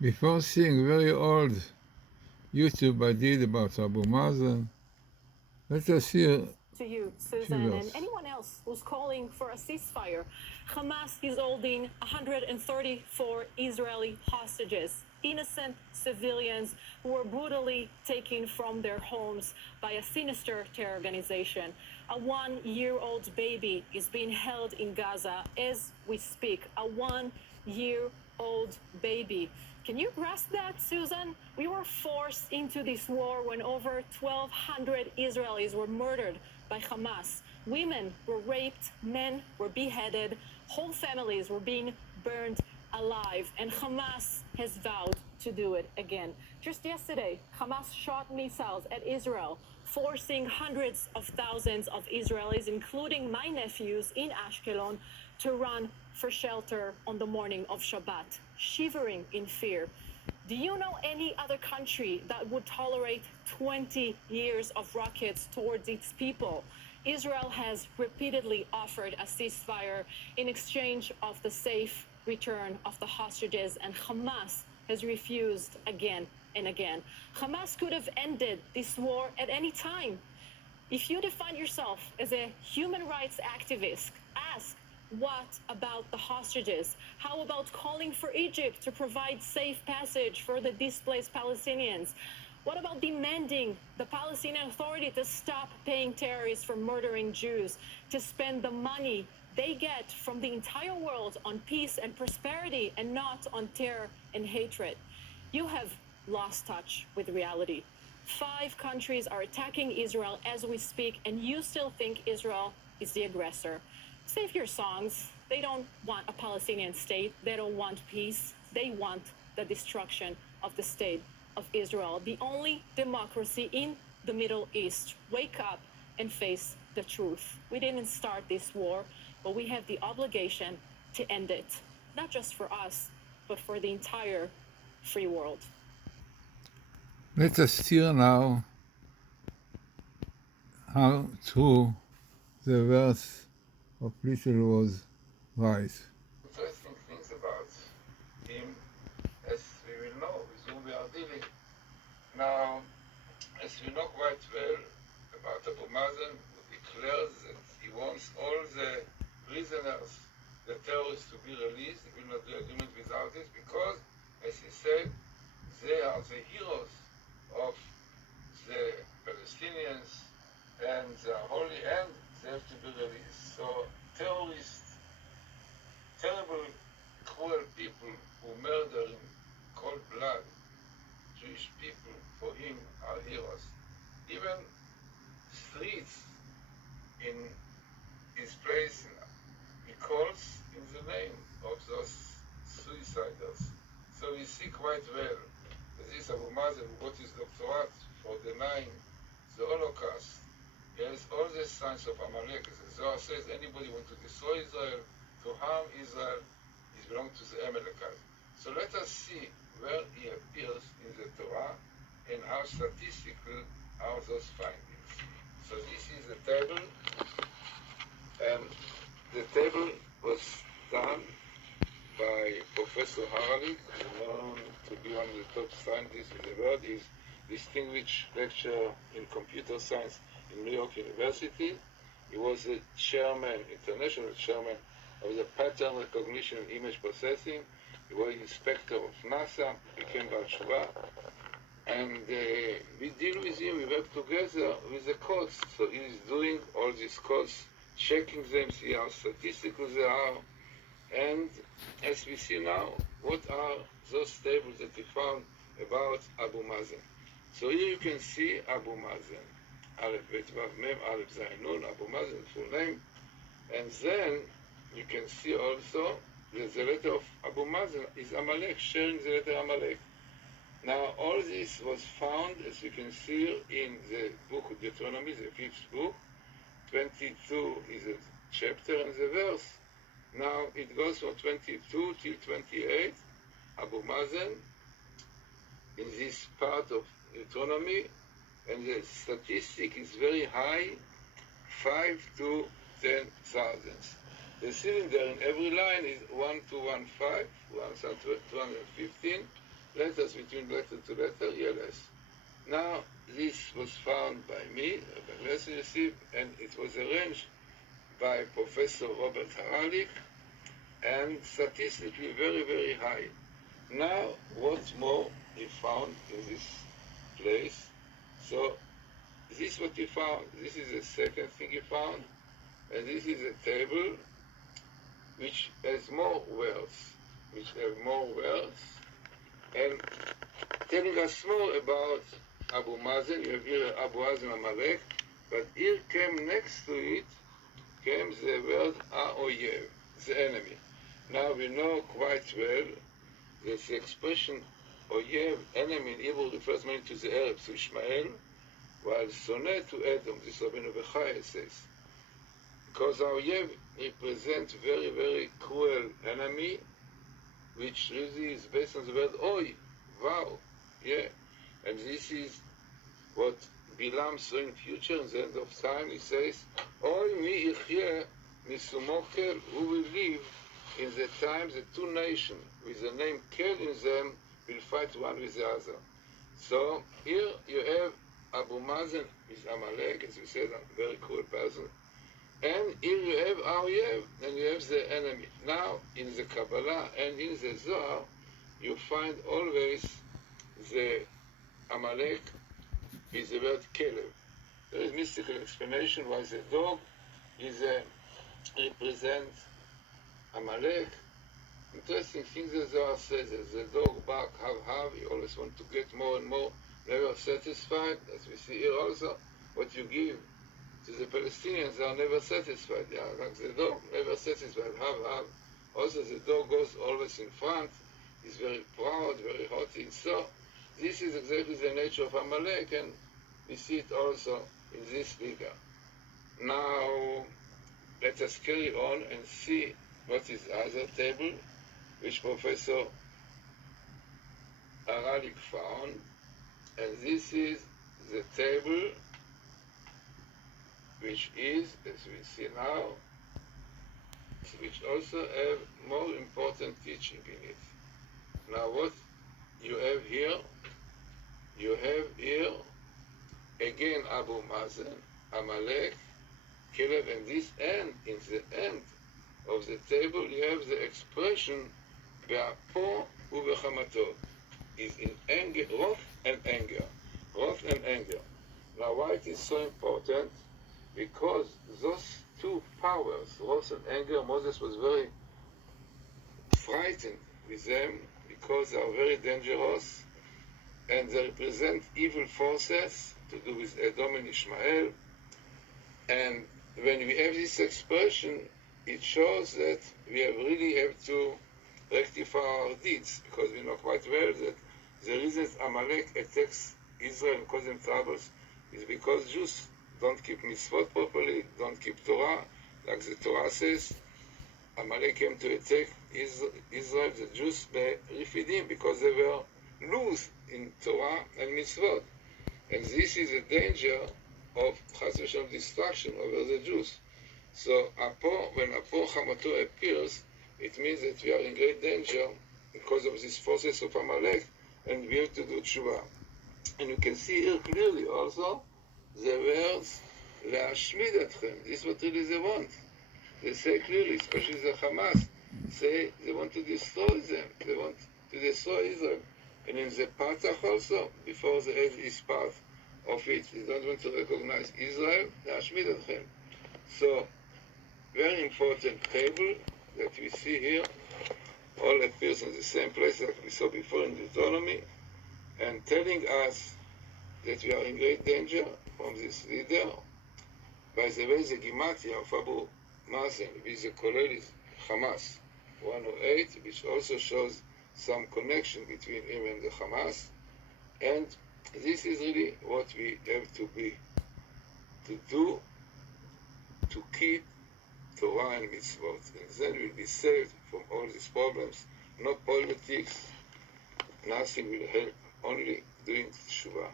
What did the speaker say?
Before seeing very old YouTube I did about Abu Mazen, let us hear to you, Susan, and anyone else who's calling for a ceasefire. Hamas is holding 134 Israeli hostages, innocent civilians who were brutally taken from their homes by a sinister terror organization. A 1-year-old baby is being held in Gaza as we speak. A 1-year-old baby. Can you grasp that, Susan? We were forced into this war when over 1,200 Israelis were murdered by Hamas. Women were raped, men were beheaded, whole families were being burned alive, and Hamas has vowed to do it again. Just yesterday, Hamas shot missiles at Israel, forcing hundreds of thousands of Israelis, including my nephews in Ashkelon, to run for shelter on the morning of Shabbat, shivering in fear. Do you know any other country that would tolerate 20 years of rockets towards its people? Israel has repeatedly offered a ceasefire in exchange of the safe return of the hostages, and Hamas has refused again and again. Hamas could have ended this war at any time. If you define yourself as a human rights activist, ask, what about the hostages? How about calling for Egypt to provide safe passage for the displaced Palestinians? What about demanding the Palestinian Authority to stop paying terrorists for murdering Jews, to spend the money they get from the entire world on peace and prosperity and not on terror and hatred? You have lost touch with reality. 5 countries are attacking Israel as we speak, and you still think Israel is the aggressor. Save your songs. They don't want a Palestinian state. They don't want peace. They want the destruction of the state of Israel, the only democracy in the Middle East. Wake up and face the truth. We didn't start this war, but we have the obligation to end it, not just for us, but for the entire free world. Let us hear now how true the verse of Little was right. Interesting things about him, as we will know, with whom we are dealing. Now, as we know quite well about Abu Mazen, who declares that he wants all the prisoners, the terrorists, to be released. He will not do agreement without it because, as he said, they are the heroes of the Palestinians and they are holy and they have to be released. So terrorists, terrible, cruel people who murder in cold blood Jewish people, for him are heroes. Even streets in his place, he calls in the name of those suiciders. So we see quite well that this Abu Mazen, who got his doctorate for denying the Holocaust, he has all the signs of Amalek. As the Zohar says, anybody who wants to destroy Israel, to harm Israel, he belongs to the Amalekites. So let us see where he appears in the Torah and how statistical are those findings. So this is the table, and the table was done by Professor Haralik, known to be one of the top scientists in the world. He's distinguished lecturer in computer science in New York University. He was the chairman, international chairman of the pattern recognition and image processing. He was inspector of NASA, became Baal Shuvah, and we deal with him, we work together with the codes. So he is doing all these codes, checking them, see how statistical they are, and as we see now, what are those tables that we found about Abu Mazen. So here you can see Abu Mazen, Aleph Bet Vav Mem, Aleph Zayin Nun, Abu Mazen, full name, and then you can see also that the letter of Abu Mazen is Amalek, sharing the letter Amalek. Now all this was found, as you can see, in the book of Deuteronomy, the 5th book. 22 is a chapter and the verse. Now it goes from 22 till 28, Abu Mazen, in this part of Deuteronomy, and the statistic is very high, 5 to 10,000. The cylinder in every line is 1215, 1215, letters between letter to letter, Yeles. Now, this was found by me, Glaerson, you see, and it was arranged by Professor Robert Haralik, and statistically very, very high. Now, what more he found in this place? So, this is what he found. This is the second thing he found, and this is a table which has more words, and telling us more about Abu Mazen. You have here Abu Mazen Amalek, but here came next to it, came the word Oiv, the enemy. Now we know quite well that the expression Oyev, enemy in Hebrew, refers mainly to the Arabs, to Ishmael, while Soneh to Edom, this Rabbeinu Bechaya says. Because Oyev represents very, very cruel enemy, which really is based on the word Oy, wow, yeah. And this is what Bilam saw in future, in the end of time, he says, Oy mi ichye misumokel, who will live in the time the two nations with the name Kel in them will fight one with the other. So here you have Abu Mazen with Amalek, as we said, a very cruel person. And here you have Oyev, and you have the enemy. Now, in the Kabbalah and in the Zohar, you find always the Amalek is the word Kelev. There is mystical explanation why the dog is represents Amalek. Interesting thing the Zohar says that the dog bark, have, he always wants to get more and more, never satisfied. As we see here also, what you give to the Palestinians, they are never satisfied. Yeah, like the dog, never satisfied, have. Also the dog goes always in front, he's very proud, very haughty. So this is exactly the nature of Amalek, and we see it also in this figure. Now, let us carry on and see what is the other table, which Professor Haralik found. And this is the table which is, as we see now, which also have more important teaching in it. Now what you have here, you have here again Abu Mazen, Amalek, Caleb, and this end, in the end of the table, you have the expression Be'apo u'bechamato, is in anger, wrath and anger. Wrath and anger. Now why it is so important? Because those two powers, wrath and anger, Moses was very frightened with them because they are very dangerous and they represent evil forces to do with Edom and Ishmael. And when we have this expression, it shows that we really have to rectify our deeds, because we know quite well that the reason Amalek attacks Israel and causes them troubles is because Jews don't keep mitzvot properly, don't keep Torah. Like the Torah says, Amalek came to attack Israel, the Jews, by Refidim, because they were loose in Torah and mitzvot. And this is a danger of Chas v'Shalom destruction over the Jews. So when Apo Hamato appears, it means that we are in great danger because of these forces of Amalek, and we have to do tshuva. And you can see here clearly also the words להשמיד אתכם. This is what really they want. They say clearly, especially the Hamas, say they want to destroy them. They want to destroy Israel. And in the Patach also, before the edge is part of it, they don't want to recognize Israel, להשמיד אתכם. So, very important table that we see here, all appears in the same place that we saw before in Deuteronomy, and telling us that we are in great danger from this leader. By the way, the Gimatria of Abu Mazen with the Kolel is Hamas 108, which also shows some connection between him and the Hamas. And this is really what we have to be, to do, to keep Torah and mitzvot, and then we'll be saved from all these problems. No politics, nothing will help, only doing tshuva.